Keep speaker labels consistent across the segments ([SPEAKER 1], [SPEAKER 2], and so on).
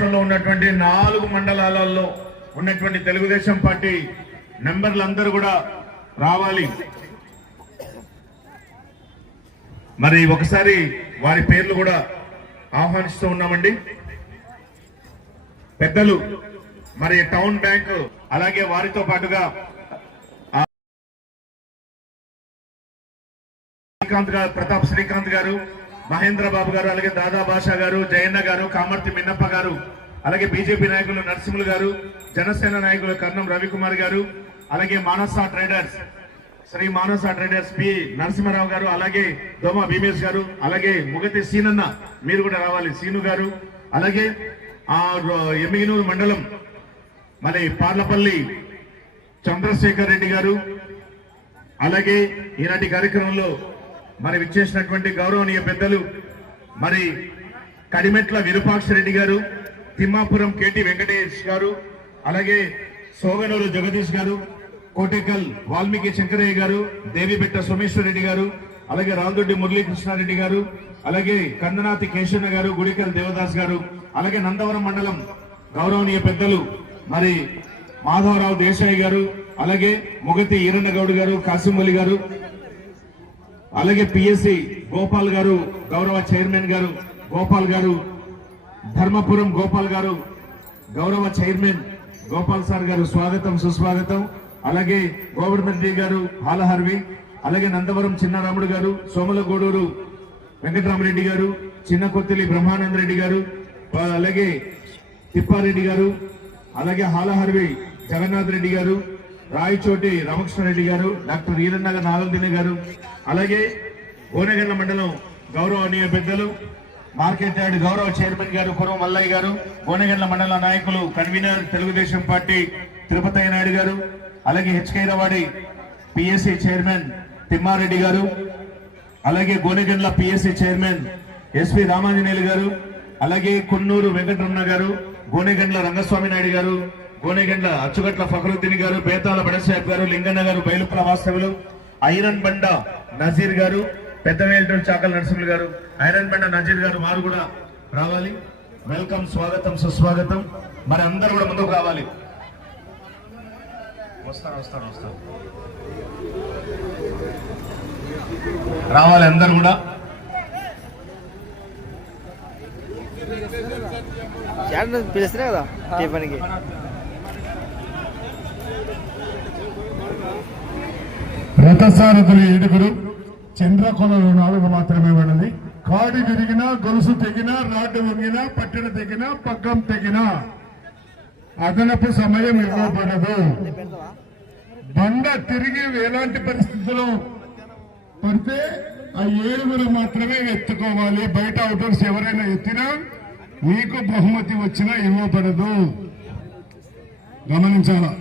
[SPEAKER 1] రాష్ట్రంలో ఉన్నటువంటి నాలుగు మండలాలలో ఉన్నటువంటి తెలుగుదేశం పార్టీ మెంబర్లందరూ కూడా రావాలి. మరి ఒకసారి వారి పేర్లు కూడా ఆహ్వానిస్తూ ఉన్నామండి. పెద్దలు మరి టౌన్ బ్యాంక్ అలాగే వారితో పాటుగా శ్రీకాంత్ గారు ప్రతాప్ శ్రీకాంత్ గారు మహేంద్రబాబు గారు అలాగే దాదాబాష గారు జయన్న గారు కామర్తి మిన్నప్ప గారు అలాగే బీజేపీ నాయకులు నరసింహులు గారు జనసేన నాయకులు కర్ణం రవికుమార్ గారు అలాగే Manasa traders Shri Manasa traders P Narasimharao గారు అలాగే దోమ భీమేష్ గారు అలాగే ముగతి సీనన్న మీరు కూడా రావాలి సీను గారు అలాగే ఆ ఎమ్మిగినూరు మండలం మరి పార్లపల్లి చంద్రశేఖర్ రెడ్డి గారు అలాగే ఈనాటి కార్యక్రమంలో మరి విచ్చేసినటువంటి గౌరవనీయ పెద్దలు మరి కడిమెట్ల విరూపాక్ష రెడ్డి గారు తిమ్మాపురం కేటి వెంకటేష్ గారు అలాగే సోగనూరు జగదీష్ గారు కోటేకల్ వాల్మీకి శంకరయ్య గారు దేవిబెట్ట సోమేశ్వర రెడ్డి గారు అలాగే రాందొడ్డి మురళీకృష్ణారెడ్డి గారు అలాగే కందనాతి కేశన్న గారు గుడికల్ దేవదాస్ గారు అలాగే నందవరం మండలం గౌరవనీయ పెద్దలు మరి మాధవరావు దేశాయి గారు అలాగే ముగతి ఈరన్నగౌడ్ గారు కాసింవల్లి గారు అలాగే పిఎస్సి గోపాల్ గారు గౌరవ చైర్మన్ గారు గోపాల్ గారు ధర్మపురం గోపాల్ గారు గౌరవ చైర్మన్ గోపాల్ సార్ గారు స్వాగతం సుస్వాగతం. అలాగే గోవర్ధన్ రెడ్డి గారు హాలహర్వి. అలాగే నందవరం చిన్నారాముడు గారు సోమలగూడూరు వెంకటరామరెడ్డి గారు చిన్న కొత్తిలి బ్రహ్మానంద రెడ్డి గారు అలాగే తిప్పారెడ్డి గారు అలాగే హాలహర్వి జగన్నాథ్ రెడ్డి గారు రాయచోటి రామకృష్ణారెడ్డి గారు డాక్టర్ ఈరన్నగర్ నాగల్దిని గారు అలాగే గోనెగండ్ల మండలం గౌరవనీయ పెద్దలు మార్కెట్ యార్డ్ గౌరవ చైర్మన్ గారు కురం మల్లయ్య గారు గోనెగండ్ల మండల నాయకులు కన్వీనర్ తెలుగుదేశం పార్టీ తిరుపతి నాయుడు గారు అలాగే హెచ్కైరవాడి పిఎస్సి చైర్మన్ తిమ్మారెడ్డి గారు అలాగే Gonegandla PSC chairman SP Ramanjaneyulu గారు అలాగే కొన్నూరు వెంకటరమణ గారు గోనెగండ్ల రంగస్వామి నాయుడు గారు గోనెగండ్ల అచ్చుగట్ల ఫకరుద్దీన్ గారు బేతాల బడసాహెబ్ గారు లింగన్న గారు బయలుపుల వాస్తవులు ఐరన్ బండ నజీర్ గారు పెద్దవేలటూరు చాకల నరసింహులు గారు ఐరన్ బండ నజీర్ గారు వారు కూడా రావాలి. వెల్కమ్ స్వాగతం సుస్వాగతం. మరి అందరూ కూడా ముందుకు రావాలి. వస్తాను వస్తాను వస్తాను. రావాలి అందరు కూడా.
[SPEAKER 2] పిలుస్తున్నా కదా టిఫిన్కి?
[SPEAKER 3] రథసారథులు ఏడుగురు చంద్రకొలలో నాలుగు మాత్రమే ఉన్నది. కాడి విరిగినా గొలుసు తెగినా రాడ్డు వంగినా పట్టెన తెగినా పగ్గం తెగినా అదనపు సమయం ఇవ్వబడదు. బండ తిరిగి ఎలాంటి పరిస్థితుల్లో పడితే ఆ ఏడుగురు మాత్రమే ఎత్తుకోవాలి. బయట అవుటర్స్ ఎవరైనా ఎత్తినా మీకు బహుమతి వచ్చినా ఇవ్వబడదు. గమనించాలా?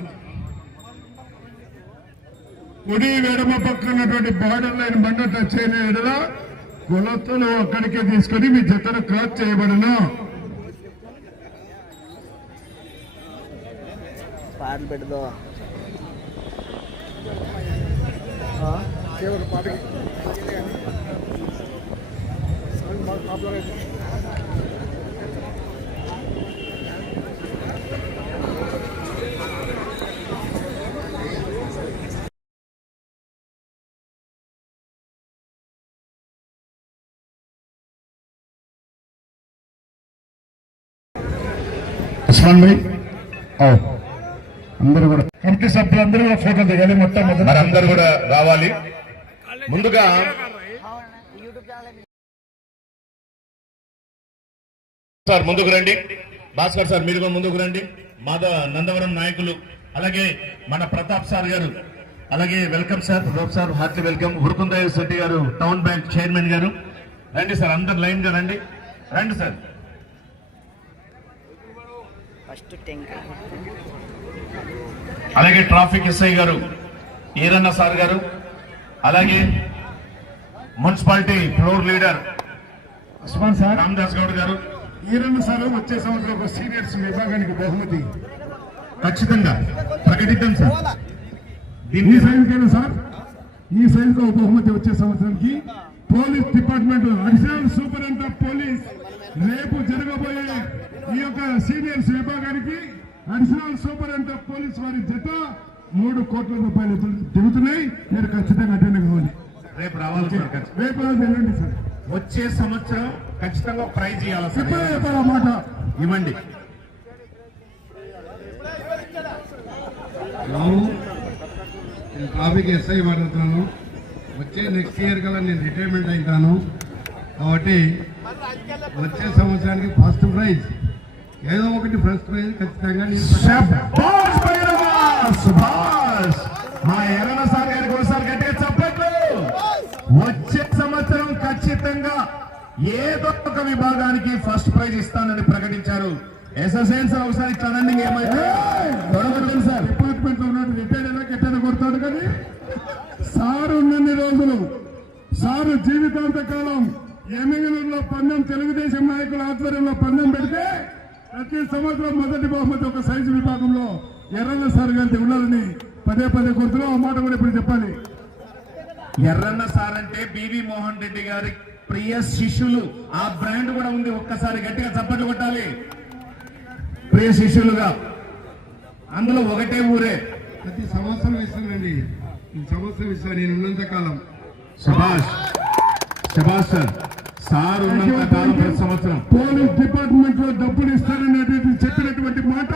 [SPEAKER 3] కుడి వెడమ పక్కనటువంటి బార్డర్ లైన్ బండ టచ్ అయిన ఎడల కొలతలు అక్కడికే తీసుకొని మీ జతను క్రాస్ చేయబడను.
[SPEAKER 2] పాటలు పాట
[SPEAKER 3] ఉస్మాన్ భాయ్? అందరూ కూడా కమిటీ సభ్యులందరూ కూడా ఫోటో దిగాలి మొత్తం
[SPEAKER 1] మరి అందరు కూడా రావాలి. ముందుగా సార్ ముందుకు రండి. భాస్కర్ సార్ మీరు కూడా ముందుకు రండి. మాధవ నందవరం నాయకులు అలాగే మన ప్రతాప్ సార్ గారు అలాగే welcome sir. Pratap sir heartly welcome. Urukundayya Shetty గారు టౌన్ బ్యాంక్ చైర్మన్ గారు. రండి సార్ అందరు లైన్గా రండి. రండి సార్.
[SPEAKER 2] ఫస్ట్
[SPEAKER 1] అలాగే ట్రాఫిక్ ఎస్ఐ గారు ఈరన్న సార్ గారు అలాగే municipality floor leader
[SPEAKER 3] Usman sir
[SPEAKER 1] Ramadas Goud గారు.
[SPEAKER 3] ఈరన్న సార్ వచ్చే సంవత్సరం ఒక సీనియర్స్ విభాగానికి బహుమతి.
[SPEAKER 1] ఖచ్చితంగా ప్రకటిద్దాం సార్. దీన్ని
[SPEAKER 3] సైజుకేనా సార్ ఈ ఒక బహుమతి వచ్చే సంవత్సరానికి police department additional superintendent of police రేపు జరగబోయే ఈ యొక్క సీనియర్స్ విభాగానికి అడిషనల్ సూపరింటెండెంట్ ఆఫ్ పోలీస్ వారి జత మూడు కోట్ల రూపాయలు దిగుతున్నాయి. మీరు ఖచ్చితంగా అటెండ్ కావాలి
[SPEAKER 1] రేపు రావాలి.
[SPEAKER 3] రేపు రోజు వెళ్ళండి సార్.
[SPEAKER 1] వచ్చే సంవత్సరం ఖచ్చితంగా ప్రైజ్ ఇవ్వాలి సార్?
[SPEAKER 3] ఇప్పుడే
[SPEAKER 1] ఇవ్వండి.
[SPEAKER 4] నేను ట్రాఫిక్ ఎస్ఐ మాట్లాడుతున్నాను. వచ్చే నెక్స్ట్ ఇయర్ కల్లా నేను రిటైర్మెంట్ అవుతాను కాబట్టి వచ్చే సంవత్సరానికి ఫస్ట్ ప్రైజ్. ఏదో ఒకటి ఫస్ట్ ప్రైజ్ ఖచ్చితంగా!
[SPEAKER 1] మా ఎర్రన సార్ గారికి ఒకసారి గట్టిగా చెప్పట్లు. వచ్చే సంవత్సరం ఖచ్చితంగా ఏదో ఒక విభాగానికి ఫస్ట్ ప్రైజ్ ఇస్తానని ప్రకటించారు. ఎస్ఎస్ఎన్ సార్ ఒకసారి చదండి ఏమైతే సార్.
[SPEAKER 3] డిపార్ట్మెంట్లో ఉన్నాడు రిటైర్ అయినా ఎట్టైనా కొడతాడు కానీ? సారు ఉన్నన్ని రోజులు సారు జీవితాంత కాలం ఎమ్మెల్యేలో పందెం తెలుగుదేశం నాయకుల ఆధ్వర్యంలో పందెం పెడితే ప్రతి సంవత్సరం మొదటి బహుమతి ఒక సైజు విభాగంలో ఎర్రన్న సార్ గారికి ఉండాలని పదే పదే కొడుతున్నాం ఆ మాట కూడా ఇప్పుడు చెప్పాలి.
[SPEAKER 1] ఎర్రన్న సార్ అంటే బివి మోహన్ రెడ్డి గారి ప్రియ శిష్యులు. ఆ బ్రాండ్ కూడా ఉంది ఒక్కసారి గట్టిగా చప్పట్లు కొట్టాలి. ప్రియ శిష్యులుగా. అందులో ఒకటే ఊరే.
[SPEAKER 4] ప్రతి సంవత్సరం ఇస్తానండి సంవత్సరం ఇస్తాను నేను ఉన్నంత కాలం.
[SPEAKER 1] శబాష్ శబాష్ సార్. సార్
[SPEAKER 3] పోలీస్ డిపార్ట్మెంట్లో డబ్బులు ఇస్తారనేది చెప్పినటువంటి మాట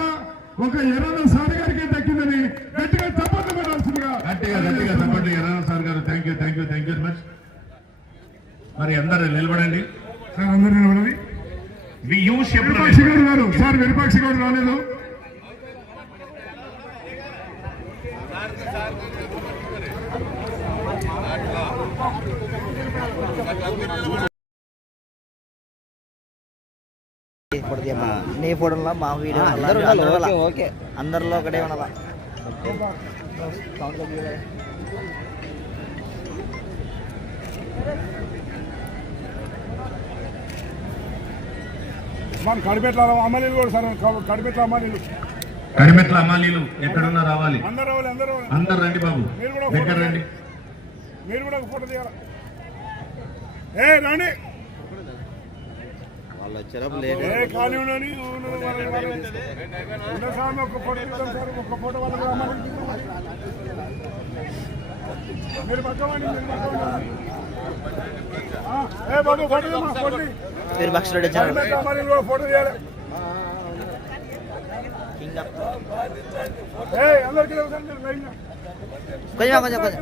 [SPEAKER 3] ఒక ఎర్రన్న సార్ గారికి దక్కిందని గట్టిగా చప్పట్లు కొట్టాల్సిందిగా
[SPEAKER 1] గట్టిగా గట్టిగా సార్ గారు. Thank you thank you thank you much మరి అందరూ నిలబడండి.
[SPEAKER 3] సార్ అందరూ నిలబడాలి.
[SPEAKER 1] మీ యూ షేప్
[SPEAKER 3] గారు సార్ విరూపాక్షి గౌడ్ రాలేదు.
[SPEAKER 2] నీ ఫోటోలో మా వీడియో
[SPEAKER 5] అందరూ ఉండాలి, ఓకే, ఓకే.
[SPEAKER 2] అందరిలో ఒకటే ఉన్నదా
[SPEAKER 3] మన కడిపెట్ల అమలీలు కూడా సార్ కడిపెట్ల అమలీలు.
[SPEAKER 1] కడిమెట్ల అమ్మాలీలు ఎక్కడున్నా రావాలి.
[SPEAKER 3] అందరూ
[SPEAKER 1] రండి బాబు. దగ్గర రండి.
[SPEAKER 3] మీరు కూడా ఒక ఫోటో తీయాలి? ఏ రాండి
[SPEAKER 5] వాళ్ళు వచ్చారు లేట్
[SPEAKER 3] ఏ ఖాళీ ఉండని ఉన్న సార్ ఒక ఫోటో తీద్దాం సార్ ఒక ఫోటో వాళ్ళకి అమలు మీరు
[SPEAKER 2] బక్స్ రెడ్డి వచ్చారు
[SPEAKER 3] కడిపెట్ల అమలీలు కూడా ఫోటో తీయాలి
[SPEAKER 2] కింగ్ అప్.
[SPEAKER 3] ఏ అందరికీ ఒకసారి మీరు లైన్లో.
[SPEAKER 2] కొంచెం కొంచెం కొంచెం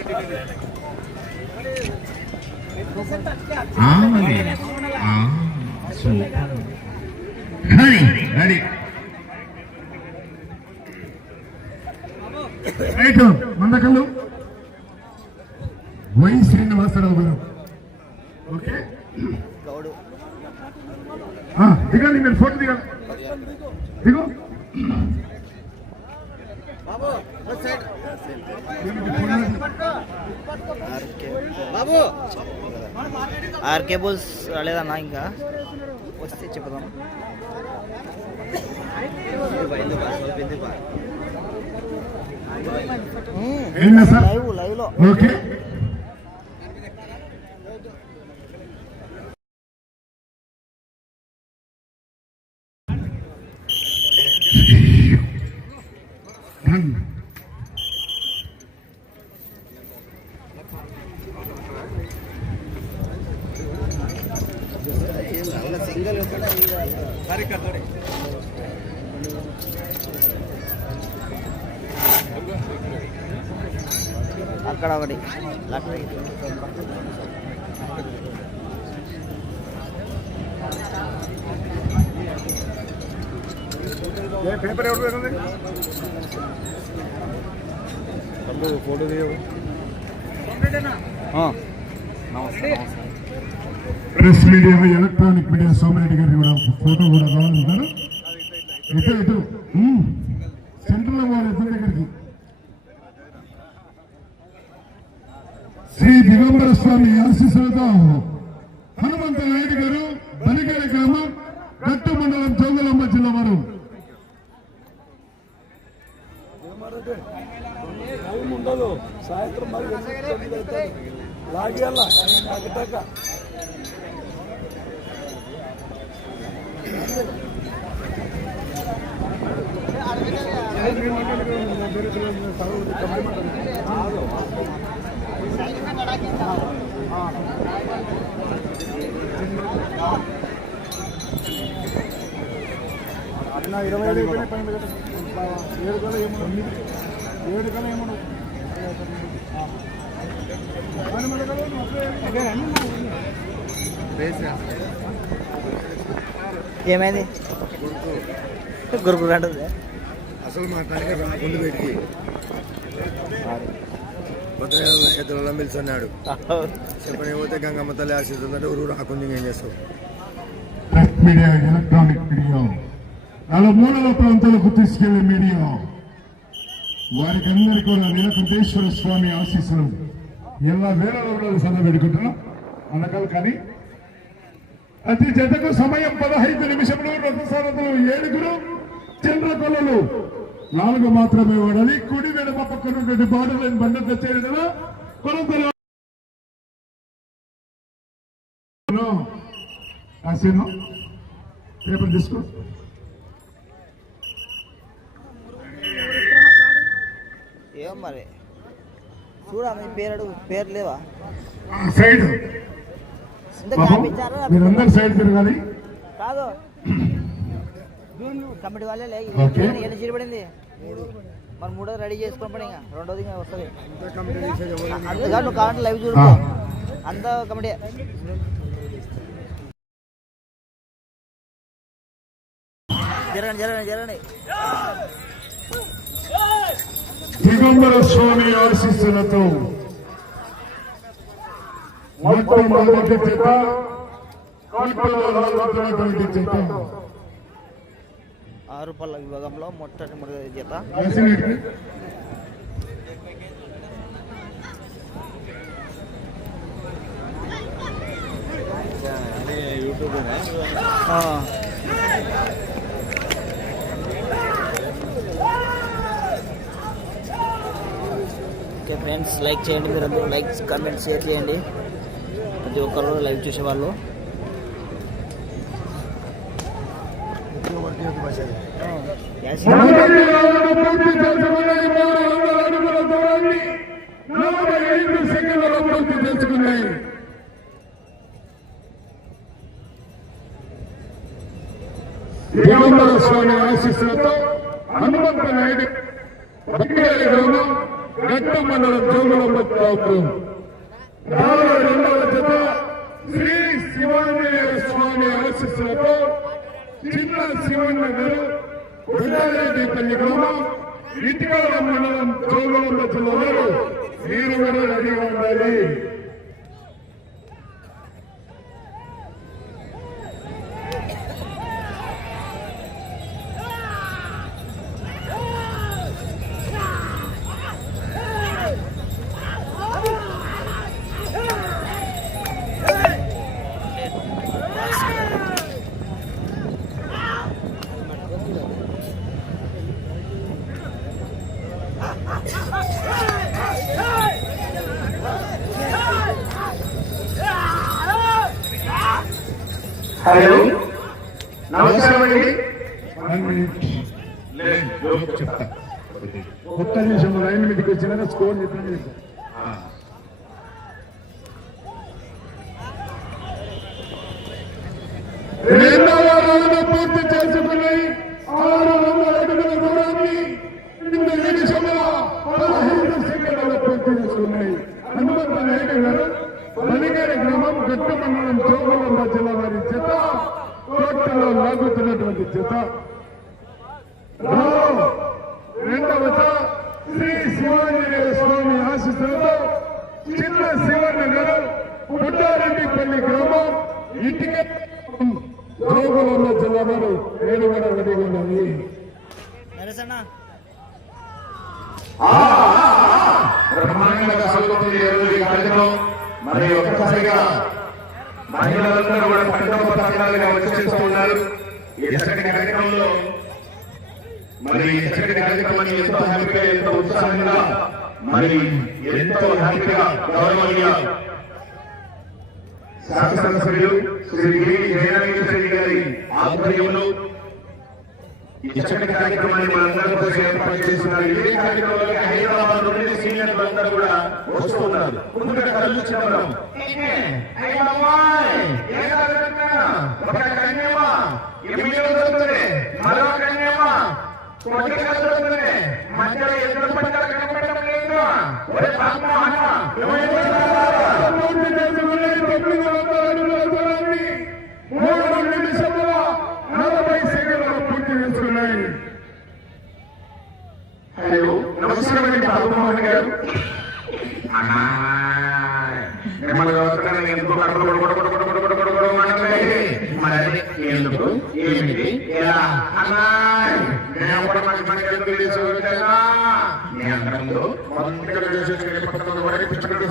[SPEAKER 1] ready
[SPEAKER 3] right Mandakallu Y Srinivasarao గారు ఓకే
[SPEAKER 2] గౌడు
[SPEAKER 3] ఆ, దిగండి మీరు ఫోటో దిగండి దిగు
[SPEAKER 2] బాబు ఆర్కే బుల్స్ రాలేదన్నా ఇంకా వస్తే
[SPEAKER 3] సార్?
[SPEAKER 2] లైవ్ లైవ్లో
[SPEAKER 3] ఓకే
[SPEAKER 2] అక్కడ ఒకటి లక్ష్మీ
[SPEAKER 3] ఏ పేపర్ ఎవరు వేరండి press media electronic media Somireddy గారి కూడా ఫోటో కూడా కావాలంటారు ఇటు ఇటు. సెంట్రల్ వారి ఇద్దరి దగ్గరికి శ్రీ దిగంబర స్వామి ఆశీస్సులతో హనుమంత నాయుడు గారు బలిగేరి గ్రామం గట్టు మండలం జోగులమ్మ జిల్లా వారు
[SPEAKER 6] ఉండదు సాయంత్రం మరి తొమ్మిది అవుతుంది లాగేయాల టక ఇరవై ఐదు అయిపోయినాయి పైన ఏడు కల ఏమో ఏడు కల ఏమో
[SPEAKER 2] ఏమైంది? గురుగురు అంటుంది.
[SPEAKER 5] అసలు మాట్లాడితే గుండు పెట్టి. భద్రయ్య చేతులలో పిలుచున్నాడు చెప్పని పోతే గంగమ్మ తల్లి ఆశిస్తుందంటే ఊరు రాకుండా ఏం చేస్తావు?
[SPEAKER 3] ప్రెస్ మీడియా ఎలక్ట్రానిక్ మీడియా నలుమూలల ప్రాంతాలకు తీసుకెళ్ళే మీడియా. వారికి అందరికీ కూడా నీలకంఠేశ్వర స్వామి ఆశీస్సులు. ఎలా వేలలో సన్న పెట్టుకుంటున్నాం. అనకాలు కానీ. ప్రతి జతకు సమయం పదహైదు నిమిషములు రథసారథులు ఏడుగురు చంద్రకొల్లలు నాలుగు మాత్రమే వాడాలి. కుడి వెడమ పక్కన ఉన్నటువంటి బార్డర్ లైన్ బండ తెచ్చేది కదా. కొలంతలో రాసేను. పేపర్ తీసుకో.
[SPEAKER 2] ఏం మరి. చూడా మీ పేరు అడుగు పేరు లేవా?
[SPEAKER 3] సైడ్. మీరందరూ సైడ్ తిరగాలి.
[SPEAKER 2] కాదు. కమిటీ వాళ్ళే లే
[SPEAKER 3] ఓకే.
[SPEAKER 2] ఎన్ని చీరపడింది మరి మూడోది రెడీ చేసుకుని పడి ఇంకా రెండోది ఇంకా వస్తుంది. అందుకే నువ్వు కావాలంటే లైవ్ చూడు. అంత కమిటీ. జరగండి జరగండి జరగండి.
[SPEAKER 3] దిగంబర స్వామి ఆశీస్సులతో మొత్తం మొదటి చేత కోట్లలో లాగుతున్నటువంటి చేత
[SPEAKER 2] ఆరు పళ్ళ విభాగంలో మొట్టటి మొదటి జత.
[SPEAKER 3] రాసినట్టు
[SPEAKER 2] ఆ. ఓకే ఫ్రెండ్స్ లైక్ చేయండి మీరు అందరూ లైక్ కామెంట్ షేర్ చేయండి ప్రతి ఒక్కరు లైవ్ చూసేవాళ్ళు యాసి.
[SPEAKER 3] స్వామి ఆశీస్సులతో హనుమంత నాయుడు గ్రామం గట్టు మండలం జోగులమ్మ తాకు నాలుగు రెండవ జత శ్రీ శివాంజనేయ స్వామి ఆశీస్సులతో చిన్న శివన్న గారు గుడ్డారెడ్డిపల్లి గ్రామం ఇటుకాల మండలం జోగులమ్మ జిల్లాలో మీరు కూడా రెడీగా ఉండాలి. లైన్ స్కోర్ చెప్పండి రెండవ రౌండ్ పూర్తి ఆరు వందల అడుగుల దూరాన్ని రెండు నిమిషముల పదహైదు పూర్తి చేసుకున్నాయి. హనుమంత నాయుడు గారు బలిగేరి గ్రామం గట్టు మండలం చోగులమ్మ జిల్లా వారి చేత కోర్టులో లాగుతున్నటువంటి చేత పెళ్ళి గ్రామం ఇటుకే జోగులన్న జిల్లాలో నేను కూడా
[SPEAKER 1] వెలుగున్నది ఉన్నాయి మరి ఒక్కసారిగా మహిళలందరూ కూడా పట్టణాలుగా ఉన్నారు. కార్యక్రమంలో మరి కార్యక్రమాన్ని ఎంతో హ్యాపీగా ఎంతో ఉత్సాహంగా మరి ఎంతో హ్యాపీగా గౌరవనీయ శాసనసభ్యులు శ్రీ వి. జయనాగేశ్వరి గారి ఆధ్వర్యంలో ఈ కార్యక్రమాన్ని మనందరం కోసం ఏర్పాటు చేస్తున్నారు. ఇదే కార్యక్రమంలో హైదరాబాద్ నుండి సీనియర్లు అందరూ కూడా వస్తున్నారు. ముందుగా కళ్ళు చెప్పడం ఒక కన్యమా ఎనిమిది దొరుకుతుంది మరో కన్యమా. కొద్దిగా దొరుకుతుంది మధ్యలో ఎదురు పడ్డ కనపడడం లేదు? ఒరే పాప
[SPEAKER 3] పూర్తి
[SPEAKER 1] అవసరమైంది పద్మమోహన్ గారు ఎందుకు ఎందుకు కూడా మంచి మంచి ఎందుకు తీసుకుంటా మీ అందరంలో మొదటి చేసేసుకుని పక్కన వరకు పిచ్చుకుంటూ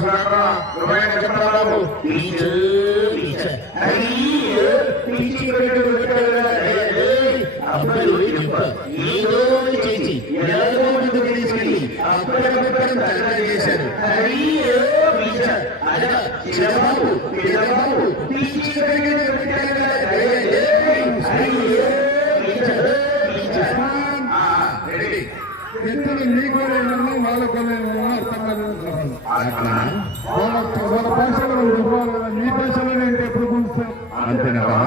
[SPEAKER 1] అంతేనా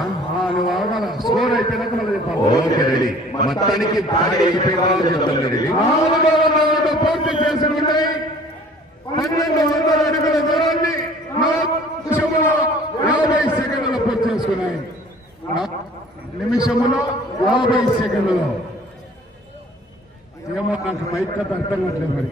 [SPEAKER 3] నువ్వు ఆగాల స్కోర్ అయిపోయినాక మళ్ళీ చెప్పాలి
[SPEAKER 1] ఓకే రెడీ. మొత్తానికి బాగా అయిపోయిన చెప్తాను రెడీ.
[SPEAKER 3] నాలుగు వందల పూర్తి చేసుకుంటాయి పన్నెండు వందల అడుగుల దూరాన్ని నాలుగు నిమిషముల యాభై సెకండ్లు పూర్తి చేసుకున్నాయి. నా- నిమిషములో యాభై సెకండ్లలో. ఏమో నాకు మైక్ కథ అర్థం కావట్లేదు మరి.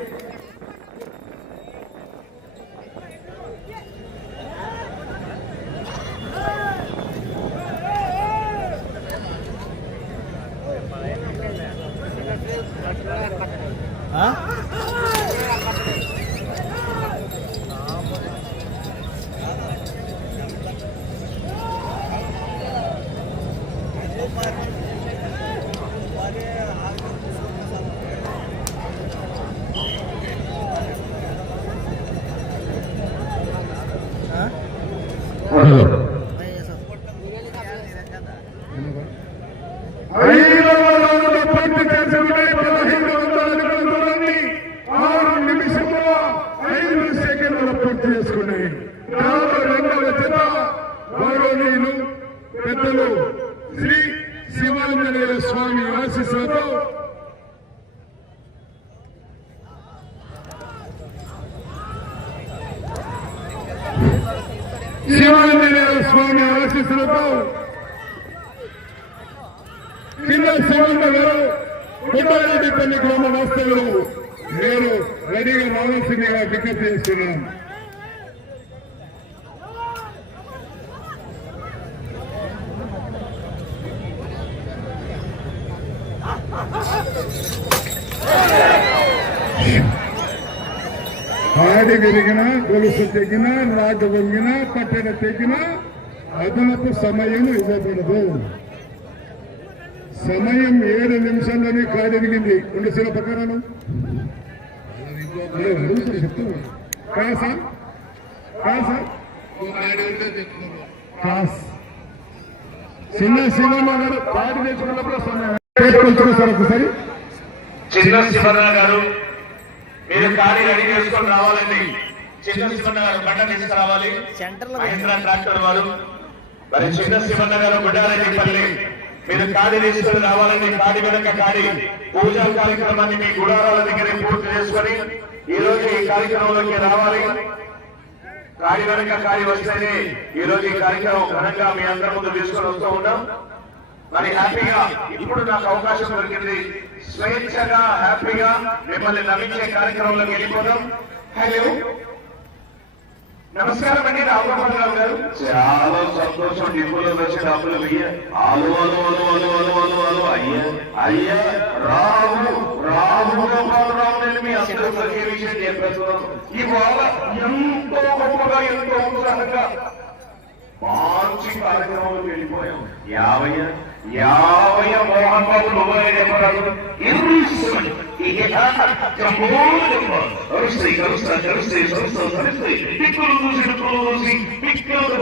[SPEAKER 3] శివన్న గారు గుడ్డారెడ్డిపల్లి గ్రామ వాస్తవులు మీరు రెడీగా రావాల్సిందిగా విజ్ఞప్తి చేస్తున్నాను. ఆడి విరిగిన గొలుసు తెగిన రాడ్డు వంగిన పట్టణ తెగిన అదనపు సమయం ఇవ్వకూడదు సమయం ఏడు నిమిషాల్లోనే కాడెదిగింది రెండు శిల ప్రకారాలు కాసా కాసా కాస్ చిన్న శివమ్మ గారు పాడి తెచ్చుకున్నప్పుడు సమయం ఒకసారి.
[SPEAKER 1] చిన్న శివన్న గారు మీరు ఖాళీ రెడీ చేసుకొని రావాలండి. చిన్న శివన్న గారు బండ తీసుకురావాలి.
[SPEAKER 2] రావాలి
[SPEAKER 1] మహేంద్ర ట్రాక్టర్ వారు. మరి చిన్న శివన్న గారు గుడ్డారెడ్డి పల్లి మీరు కాళీశ్వరు రావాలని కాడి వెనక కాడి పూజా కార్యక్రమాన్ని మీ గుడారాల దగ్గరే పూర్తి చేసుకొని ఈ రోజు ఈ కార్యక్రమంలోకి రావాలి. కాడి వెనక కాడి వస్తేనే ఈ రోజు ఈ కార్యక్రమం ఘనంగా మీ అందరి ముందు తీసుకొని వస్తూ ఉన్నాం మరి హ్యాపీగా ఇప్పుడు నాకు అవకాశం దొరికింది. స్వేచ్ఛగా హ్యాపీగా మిమ్మల్ని నమ్మించే కార్యక్రమంలోకి వెళ్ళిపోదాం. హలో నమస్కారం అండి రామగోపాలరావు గారు చాలా సంతోషం డిపోలో వచ్చి డబ్బులు వెయ్య అలు అలు అలు అలు అలు అలు అలు అయ్యా. అయ్యా రాము రాము గోపాలరావు నేను మీ అందరూ ప్రతి విషయం చెప్పేస్తున్నాను. ఇవాళ ఎంతో గొప్పగా ఎంతో ఉత్సాహంగా మంచి కార్యక్రమాలు వెళ్ళిపోయాం. యాభై యాభై మోహన్ బాబు నువ్వే చెప్పరాదు رسي رسي رسي رسي رسي بكل رسي بكل رسي بكل